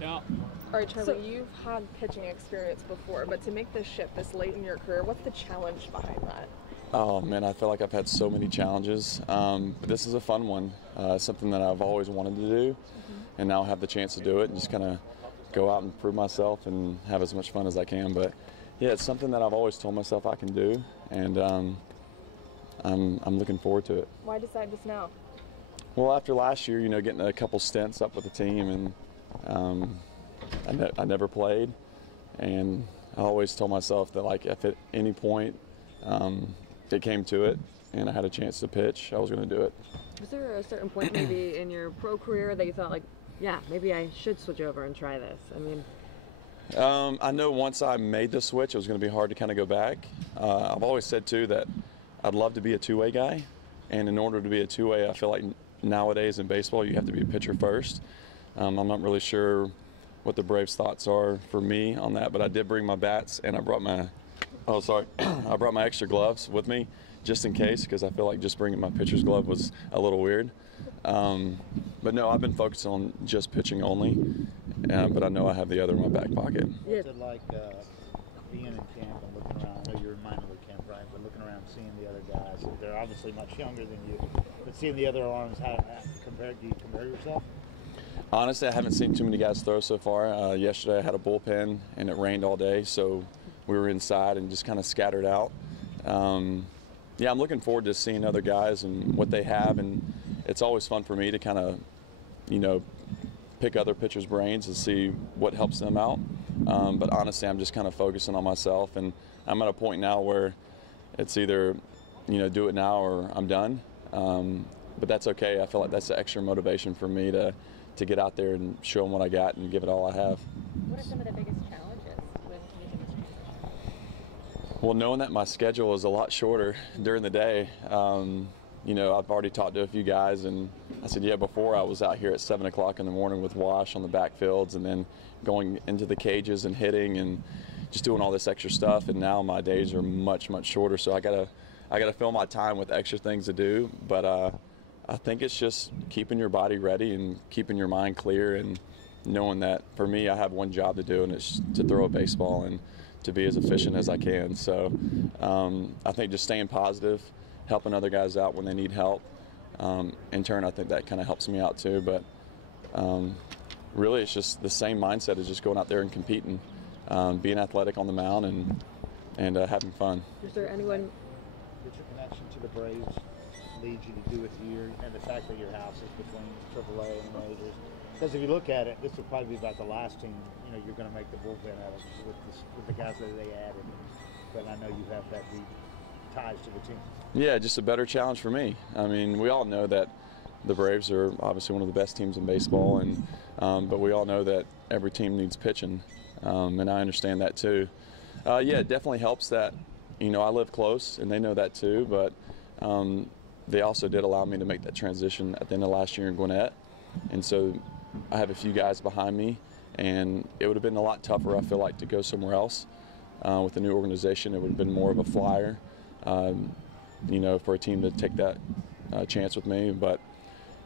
Yeah. All right, Charlie, you've had pitching experience before, but to make this shift this late in your career, what's the challenge behind that? Oh man, I feel like I've had so many challenges, but this is a fun one. Something that I've always wanted to do, and now I have the chance to do it and just kind of go out and prove myself and have as much fun as I can. But yeah, it's something that I've always told myself I can do, and I'm looking forward to it. Why decide this now? Well, after last year, getting a couple stints up with the team, and I never played, and I always told myself that like if at any point it came to it and I had a chance to pitch, I was going to do it. Was there a certain point maybe in your pro career that you thought like, yeah, maybe I should switch over and try this? I mean, I know once I made the switch, it was going to be hard to kind of go back. I've always said too that I'd love to be a two-way guy, and in order to be a two-way, I feel like nowadays in baseball you have to be a pitcher first. I'm not really sure what the Braves' thoughts are for me on that, but I did bring my bats and I brought my I brought my extra gloves with me just in case, because I feel like just bringing my pitcher's glove was a little weird. But no, I've been focused on just pitching only, but I know I have the other in my back pocket. What's it like being in camp and looking around? I know you're in minor league camp, right? But looking around, seeing the other guys, they're obviously much younger than you, but seeing the other arms, do you compare yourself? Honestly, I haven't seen too many guys throw so far. Yesterday I had a bullpen and it rained all day, so we were inside and just kind of scattered out. Yeah, I'm looking forward to seeing other guys and what they have, and it's always fun for me to kind of, pick other pitchers' brains and see what helps them out. But honestly, I'm just kind of focusing on myself, and I'm at a point now where it's either, do it now or I'm done. But that's okay. I feel like that's the extra motivation for me to get out there and show them what I got and give it all I have. What are some of the biggest challenges when making this transition? Well, knowing that my schedule is a lot shorter during the day, I've already talked to a few guys, and I said, yeah, before I was out here at 7 o'clock in the morning with Wash on the backfields and then going into the cages and hitting and just doing all this extra stuff, and now my days are much, much shorter, so I gotta fill my time with extra things to do. But I think it's just keeping your body ready and keeping your mind clear, and knowing that for me, I have one job to do, and it's to throw a baseball and to be as efficient as I can. So I think just staying positive, helping other guys out when they need help. In turn, I think that kind of helps me out too. But really, it's just the same mindset as just going out there and competing, being athletic on the mound, and having fun. is there anyone? Did your connection to the Braves lead you to do it here, and the fact that your house is between AAA and the majors? Because if you look at it, this will probably be about the last team you're going to make the bullpen out of with the guys that they added. But I know you have that deep ties to the team. Yeah, just a better challenge for me. I mean, we all know that the Braves are obviously one of the best teams in baseball, and but we all know that every team needs pitching, and I understand that too. Yeah, it definitely helps that I live close, and they know that too. But they also did allow me to make that transition at the end of last year in Gwinnett, and so I have a few guys behind me, and it would have been a lot tougher, I feel like, to go somewhere else with the new organization. It would have been more of a flyer, for a team to take that chance with me. But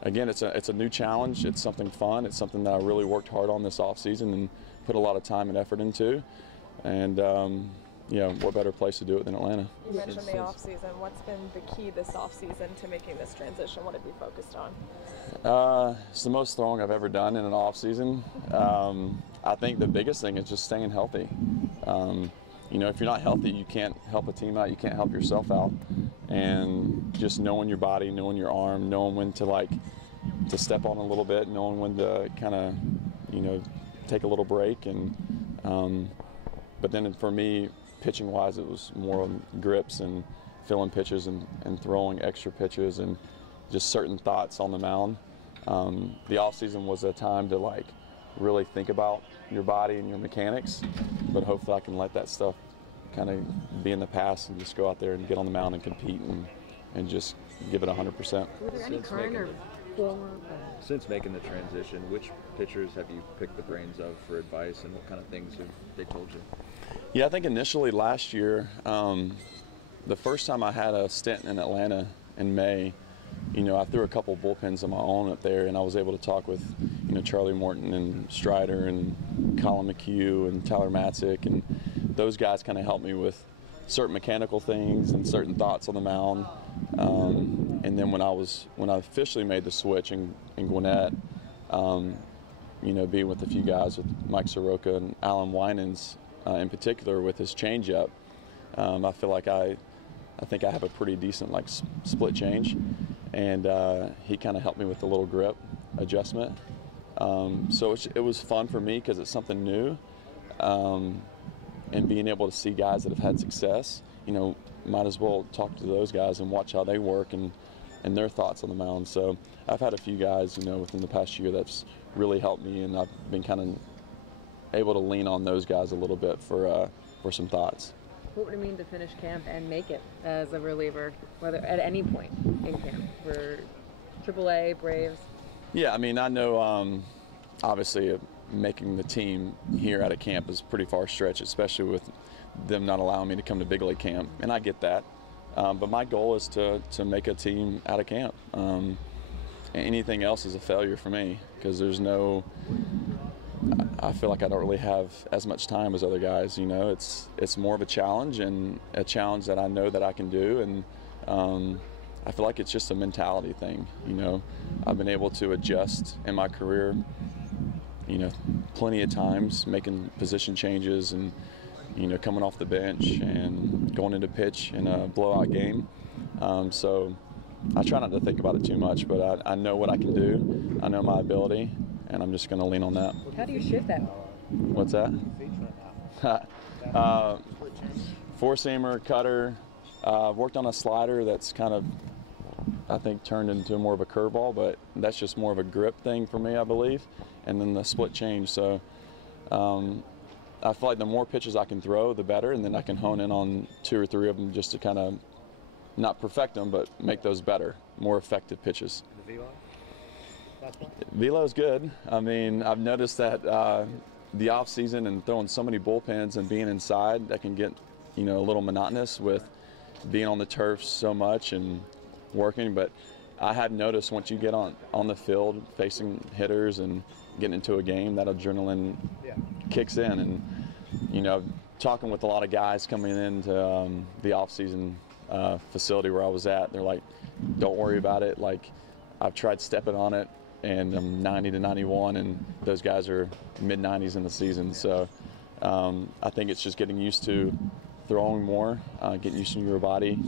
again, it's a new challenge. It's something fun. It's something that I really worked hard on this offseason and put a lot of time and effort into. And what better place to do it than Atlanta? You mentioned the off-season. What's been the key this off-season to making this transition? What have you focused on? It's the most throwing I've ever done in an off-season. I think the biggest thing is just staying healthy. If you're not healthy, you can't help a team out. You can't help yourself out. And just knowing your body, knowing your arm, knowing when to step on a little bit, knowing when to kind of, take a little break. And but then for me, pitching-wise, it was more on grips and filling pitches and throwing extra pitches and just certain thoughts on the mound. The off-season was a time to really think about your body and your mechanics, but hopefully I can let that stuff kind of be in the past and just go out there and get on the mound and compete and just give it 100%. Were there any current or former? Since making the transition, which pitchers have you picked the brains of for advice, and what kind of things have they told you? Yeah, I think initially last year, the first time I had a stint in Atlanta in May, I threw a couple bullpens of my own up there, and I was able to talk with, Charlie Morton and Strider and Colin McHugh and Tyler Matzik, and those guys kind of helped me with certain mechanical things and certain thoughts on the mound. And then when I officially made the switch in Gwinnett, being with a few guys, with Mike Soroka and Alan Winans in particular with his changeup, I feel like I think I have a pretty decent split change, and he kind of helped me with the little grip adjustment. So it was fun for me because it's something new, and being able to see guys that have had success, might as well talk to those guys and watch how they work and their thoughts on the mound. So I've had a few guys, within the past year that's really helped me, and I've been kind of able to lean on those guys a little bit for some thoughts. What would it mean to finish camp and make it as a reliever, whether at any point in camp for AAA, Braves? Yeah, I know obviously making the team here at a camp is a pretty far stretch, especially with them not allowing me to come to big league camp, and I get that. But my goal is to make a team out of camp. Anything else is a failure for me because I feel like I don't really have as much time as other guys. It's more of a challenge, and a challenge that I know that I can do, and I feel like it's just a mentality thing. I've been able to adjust in my career, plenty of times, making position changes and, coming off the bench and going into pitch in a blowout game. So I try not to think about it too much, but I know what I can do. I know my ability, and I'm just going to lean on that. How do you shift that? What's that? Four-seamer, cutter. I've worked on a slider that's kind of, I think, turned into more of a curveball, but that's just more of a grip thing for me, I believe. And then the split change. So I feel like the more pitches I can throw, the better, and then I can hone in on 2 or 3 of them just to kind of not perfect them, but make those better, more effective pitches. The velo? Velo's good. I've noticed that the off season and throwing so many bullpens and being inside, that can get, a little monotonous with being on the turf so much and working. But I have noticed once you get on the field facing hitters and getting into a game, that adrenaline kicks in. And, talking with a lot of guys coming into the off season facility where I was at, they're like, don't worry about it. Like, I've tried stepping on it, and I'm 90 to 91, and those guys are mid-90s in the season. So I think it's just getting used to throwing more, getting used to your body,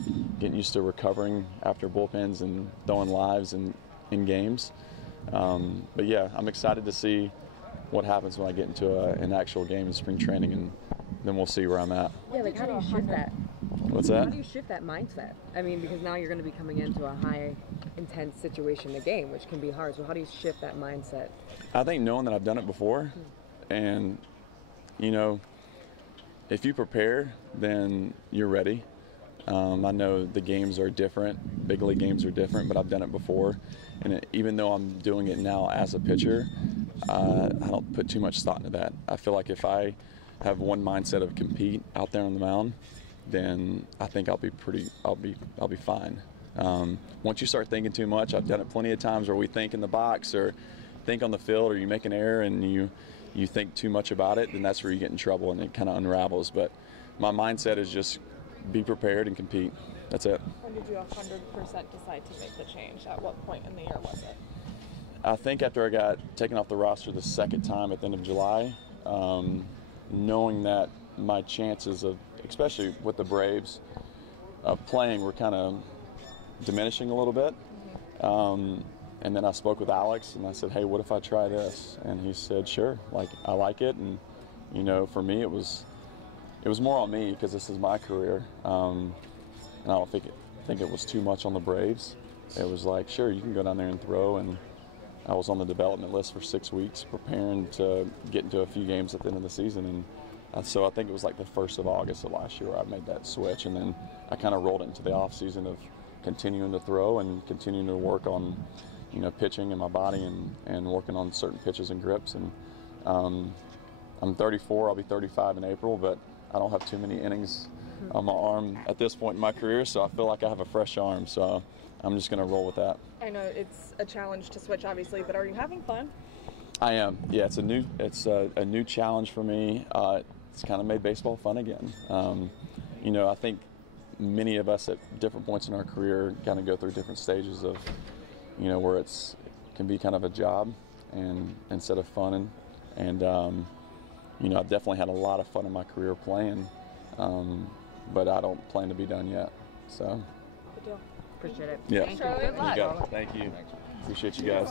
getting used to recovering after bullpens and throwing lives in games. But yeah, I'm excited to see what happens when I get into an actual game in spring training, and then we'll see where I'm at. Yeah, like how do you shift that? What's that? How do you shift that mindset? Because now you're going to be coming into a high intense situation in the game, which can be hard. So how do you shift that mindset? I think knowing that I've done it before, and if you prepare, then you're ready. I know the games are different, big league games are different, but I've done it before. And even though I'm doing it now as a pitcher, I don't put too much thought into that. I feel like if I have one mindset of compete out there on the mound, then I think I'll be fine. Once you start thinking too much, I've done it plenty of times where we think in the box or think on the field, or you make an error and you think too much about it, then that's where you get in trouble and it kind of unravels. But my mindset is just be prepared and compete. That's it. When did you 100% decide to make the change? At what point in the year was it? I think after I got taken off the roster the second time at the end of July, knowing that my chances of, especially with the Braves, of playing were kind of diminishing a little bit. And then I spoke with Alex and I said, hey, what if I try this? And he said, sure, I like it. And, for me, it was more on me because this is my career. And I don't think it was too much on the Braves. It was like, sure, you can go down there and throw. And I was on the development list for 6 weeks preparing to get into a few games at the end of the season. And so I think it was like the 1st of August of last year where I made that switch. And then I kind of rolled it into the off season of continuing to throw and continuing to work on, pitching in my body and working on certain pitches and grips. And I'm 34, I'll be 35 in April, but I don't have too many innings on my arm at this point in my career, so I feel like I have a fresh arm, so I'm just going to roll with that. I know it's a challenge to switch, obviously, but are you having fun? I am. Yeah, it's a new challenge for me. It's kind of made baseball fun again. You know, I think many of us at different points in our career kind of go through different stages of, you know, where it can be kind of a job and instead of fun. And you know, I've definitely had a lot of fun in my career playing, but I don't plan to be done yet. So. Good deal. Appreciate it. Yeah. Thank you. Good luck. You got it. Thank you. Appreciate you guys.